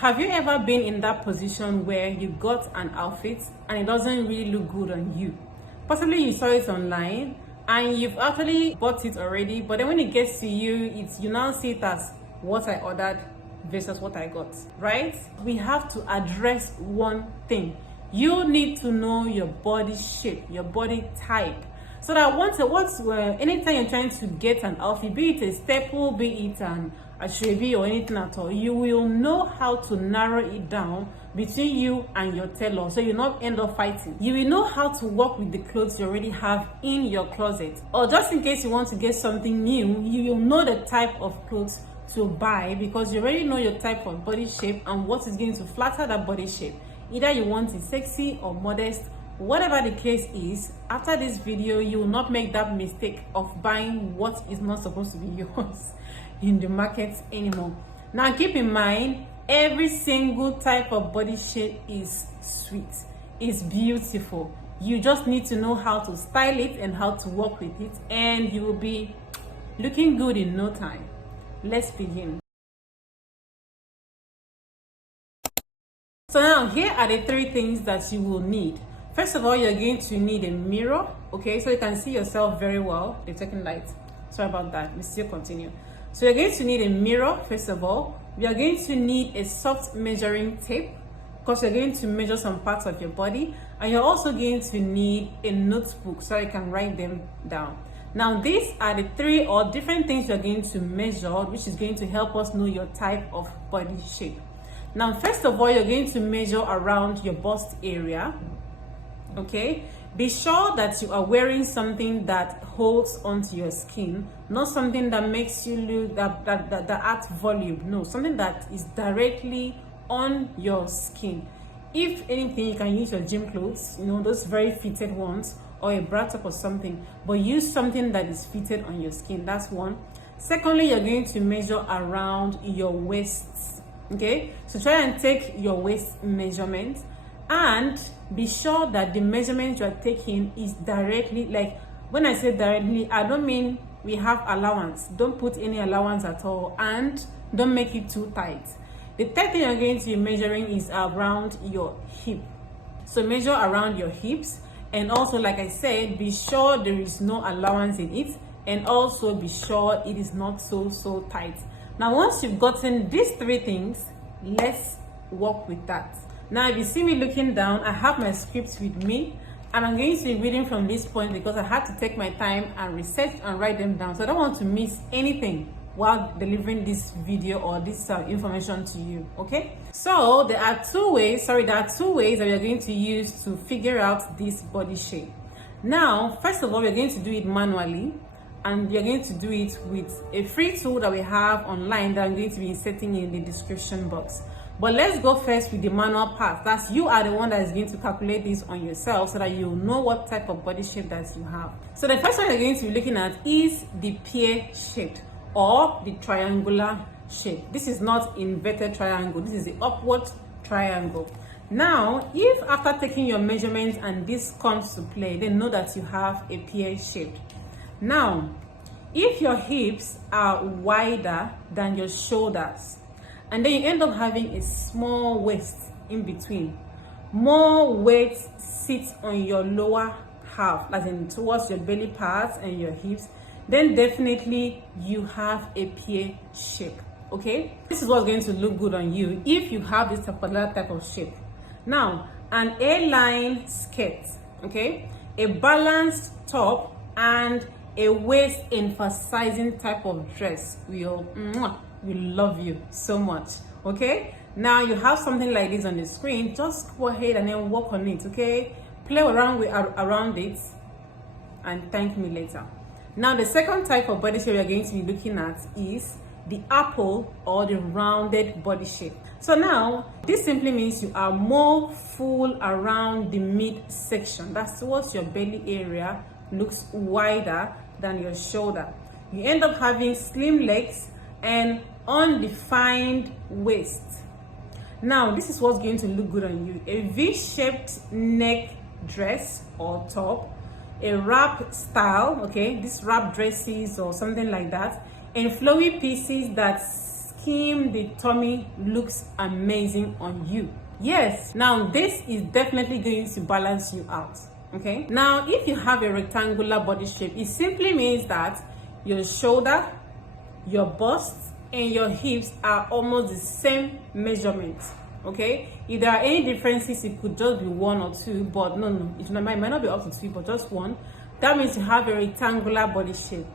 Have you ever been in that position where you got an outfit and it doesn't really look good on you? Possibly you saw it online and you've actually bought it already, but then when it gets to you, you now see it as what I ordered versus what I got, right? We have to address one thing. You need to know your body shape, your body type. So that anytime you're trying to get an outfit, be it a staple, be it an ashrebi or anything at all, you will know how to narrow it down between you and your tailor, so you not end up fighting. You will know how to work with the clothes you already have in your closet, or just in case you want to get something new, you will know the type of clothes to buy because you already know your type of body shape and what is going to flatter that body shape. Either you want it sexy or modest, whatever the case is. After this video, you will not make that mistake of buying what is not supposed to be yours in the market anymore. Now keep in mind, every single type of body shape is sweet, is beautiful. You just need to know how to style it and how to work with it, and you will be looking good in no time. Let's begin. So now here are the three things that you will need. First of all, you're going to need a mirror, okay, so you can see yourself very well. They're taking light. Sorry about that. We still continue. So you're going to need a mirror. First of all, you're going to need a soft measuring tape because you're going to measure some parts of your body, and you're also going to need a notebook so you can write them down. Now these are the three or different things you're going to measure, which is going to help us know your type of body shape. Now first of all, you're going to measure around your bust area. Okay, be sure that you are wearing something that holds onto your skin, not something that makes you look that adds volume. No, something that is directly on your skin. If anything, you can use your gym clothes, those very fitted ones, or a bra top or something, but use something that is fitted on your skin. That's one. Secondly, you're going to measure around your waist. Okay, so try and take your waist measurement, and be sure that the measurement you are taking is directly, like when I say directly, I don't mean we have allowance. Don't put any allowance at all, and don't make it too tight. The third thing you're going to be measuring is around your hip. So measure around your hips, and also, like I said, be sure there is no allowance in it, and also be sure it is not so tight. Now once you've gotten these three things, let's work with that. Now if you see me looking down, I have my scripts with me, and I'm going to be reading from this point because I had to take my time and research and write them down, so I don't want to miss anything while delivering this video or this information to you. Okay, so there are two ways that we are going to use to figure out this body shape. Now first of all, we're going to do it manually, and you're going to do it with a free tool that we have online that I'm going to be inserting in the description box. But let's go first with the manual part. That's you are the one that is going to calculate this on yourself so that you know what type of body shape that you have. So the first one you're going to be looking at is the pear shaped or the triangular shape. This is not inverted triangle. This is the upward triangle. Now, if after taking your measurements and this comes to play, then know that you have a pear shape. Now, if your hips are wider than your shoulders, and then you end up having a small waist in between, more weight sits on your lower half, as in towards your belly parts and your hips, then definitely you have a pear shape. Okay, this is what's going to look good on you if you have this particular type of shape. Now, an A-line skirt, okay, a balanced top, and a waist emphasizing type of dress will love you so much. Okay, now you have something like this on the screen. Just go ahead and then work on it. Okay, play around it and thank me later. Now the second type of body shape we are going to be looking at is the apple or the rounded body shape. So now this simply means you are more full around the midsection. That's towards your belly area, looks wider than your shoulder. You end up having slim legs and undefined waist. Now this is what's going to look good on you: a V-shaped neck dress or top, a wrap style, okay, this wrap dresses or something like that, and flowy pieces that skim the tummy looks amazing on you. Yes, now this is definitely going to balance you out. Okay, now if you have a rectangular body shape, it simply means that your shoulder, your bust, and your hips are almost the same measurement. Okay, if there are any differences, it could just be one or two, but no, it might not be up to two, but just one. That means you have a rectangular body shape.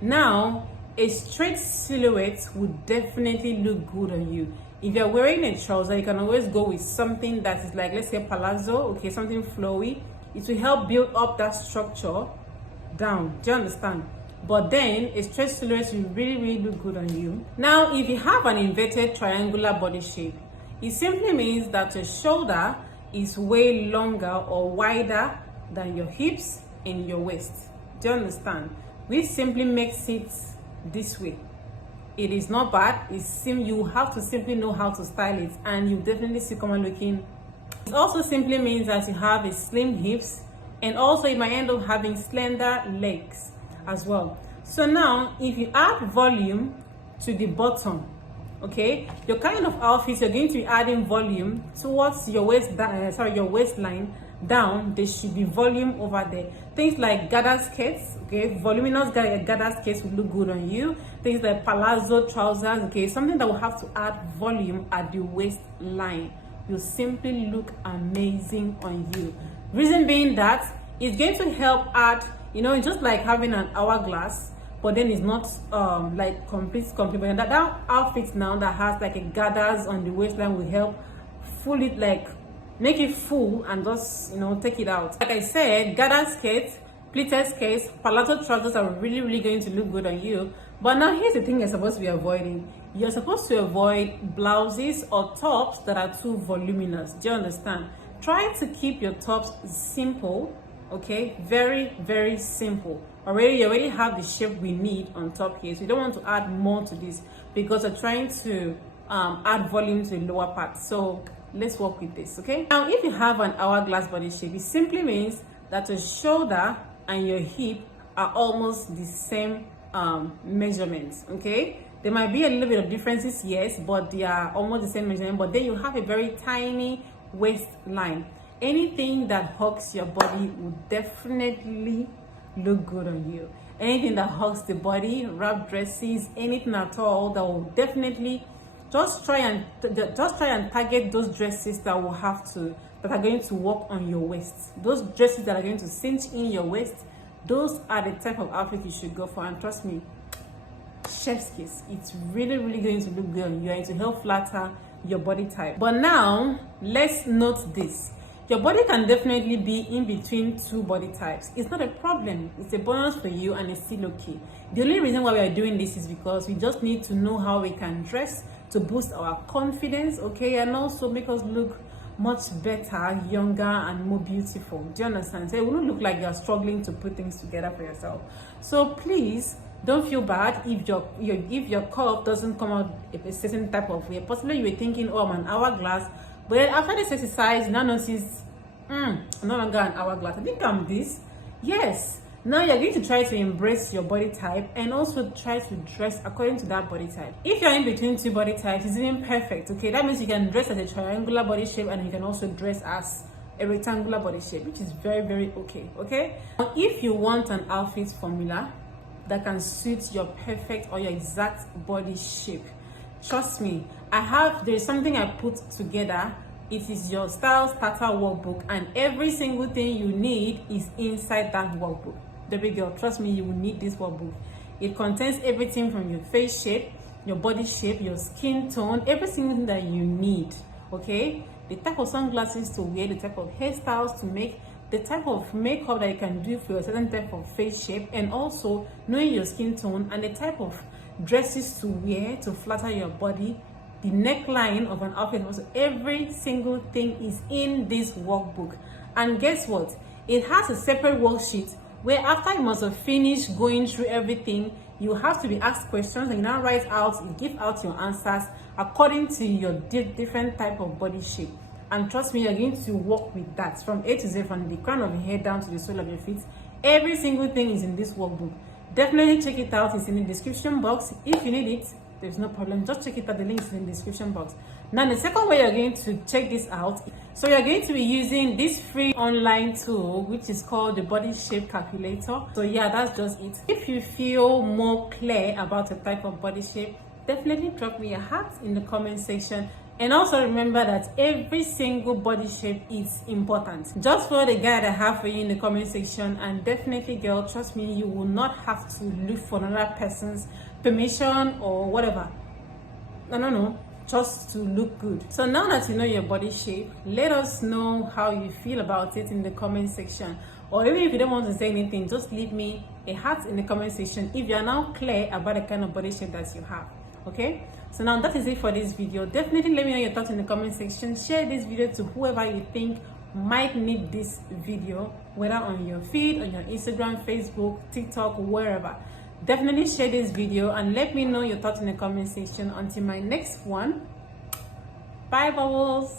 Now a straight silhouette would definitely look good on you. If you're wearing a trouser, you can always go with something that is like, let's say palazzo, okay, something flowy. It will help build up that structure down. Do you understand? But then a straight silhouette will really look good on you. Now if you have an inverted triangular body shape, it simply means that your shoulder is way longer or wider than your hips and your waist. Do you understand? Which simply makes it this way. It is not bad. You have to simply know how to style it, and you definitely see come on looking. It also simply means that you have a slim hips, and also you might end up having slender legs as well. So now if you add volume to the bottom, okay, your kind of outfits, you're going to be adding volume towards your waistline down. There should be volume over there. Things like gathered skirts, okay, voluminous gathered skirts will look good on you. Things like palazzo trousers, okay, something that will have to add volume at the waistline will simply look amazing on you. Reason being that it's going to help add, you know, just like having an hourglass, but then it's not like complete. But that outfit now that has like a gathers on the waistline will help full it, like make it full and just, you know, take it out. Like I said, gathered skirts, pleated skirts, palazzo trousers are really going to look good on you. But now here's the thing you're supposed to be avoiding. You're supposed to avoid blouses or tops that are too voluminous. Do you understand? Try to keep your tops simple, okay, very simple. You already have the shape we need on top here, so you don't want to add more to this because you're trying to add volume to the lower part. So let's work with this. Okay, now if you have an hourglass body shape, it simply means that your shoulder and your hip are almost the same measurements. Okay, there might be a little bit of differences, yes, but they are almost the same measurement. But then you have a very tiny waistline. Anything that hugs your body will definitely look good on you. Anything that hugs the body, wrap dresses, anything at all, that will definitely just try and target those dresses that are going to work on your waist. Those dresses that are going to cinch in your waist, those are the type of outfit you should go for. And trust me, chef's kiss, it's really going to look good on you and to help flatter your body type. But now let's note this. Your body can definitely be in between two body types. It's not a problem. It's a bonus for you and it's still okay. The only reason why we are doing this is because we just need to know how we can dress to boost our confidence, okay, and also make us look much better, younger, and more beautiful. Do you understand? So it wouldn't look like you're struggling to put things together for yourself. So please don't feel bad if your curve doesn't come out a certain type of way. Possibly you were thinking, oh, I'm an hourglass. But then after this exercise, you now notice, I'm no longer an hourglass. I think I'm this. Yes. Now you're going to try to embrace your body type and also try to dress according to that body type. If you're in between two body types, it's even perfect. Okay, that means you can dress as a triangular body shape and you can also dress as a rectangular body shape, which is very okay. Okay. Now, if you want an outfit formula that can suit your perfect or your exact body shape, trust me, there's something I put together. It is your style starter workbook, and every single thing you need is inside that workbook. Baby girl, trust me, you will need this workbook. It contains everything from your face shape, your body shape, your skin tone, every single thing that you need. Okay, the type of sunglasses to wear, the type of hairstyles to make, the type of makeup that you can do for a certain type of face shape, and also knowing your skin tone and the type of dresses to wear to flatter your body, the neckline of an outfit. Also, every single thing is in this workbook. And guess what? It has a separate worksheet where after you must have finished going through everything, you have to be asked questions and you now write out, you give out your answers according to your different type of body shape. And trust me, you're going to work with that from A to Z, from the crown of your head down to the sole of your feet. Every single thing is in this workbook. Definitely check it out. It's in the description box. If you need it, there's no problem. Just check it out, the link is in the description box. Now the second way you're going to check this out, so you're going to be using this free online tool which is called the body shape calculator. So yeah, that's just it. If you feel more clear about the type of body shape, definitely drop me a heart in the comment section. And also remember that every single body shape is important. Just follow the guide I have for you in the comment section, and definitely, girl, trust me, you will not have to look for another person's permission or whatever. No, just to look good. So now that you know your body shape, let us know how you feel about it in the comment section. Or even if you don't want to say anything, just leave me a heart in the comment section if you are now clear about the kind of body shape that you have. Okay, so now that is it for this video. Definitely let me know your thoughts in the comment section. Share this video to whoever you think might need this video, whether on your feed, on your Instagram, Facebook, TikTok, wherever. Definitely share this video and let me know your thoughts in the comment section. Until my next one, bye bubbles.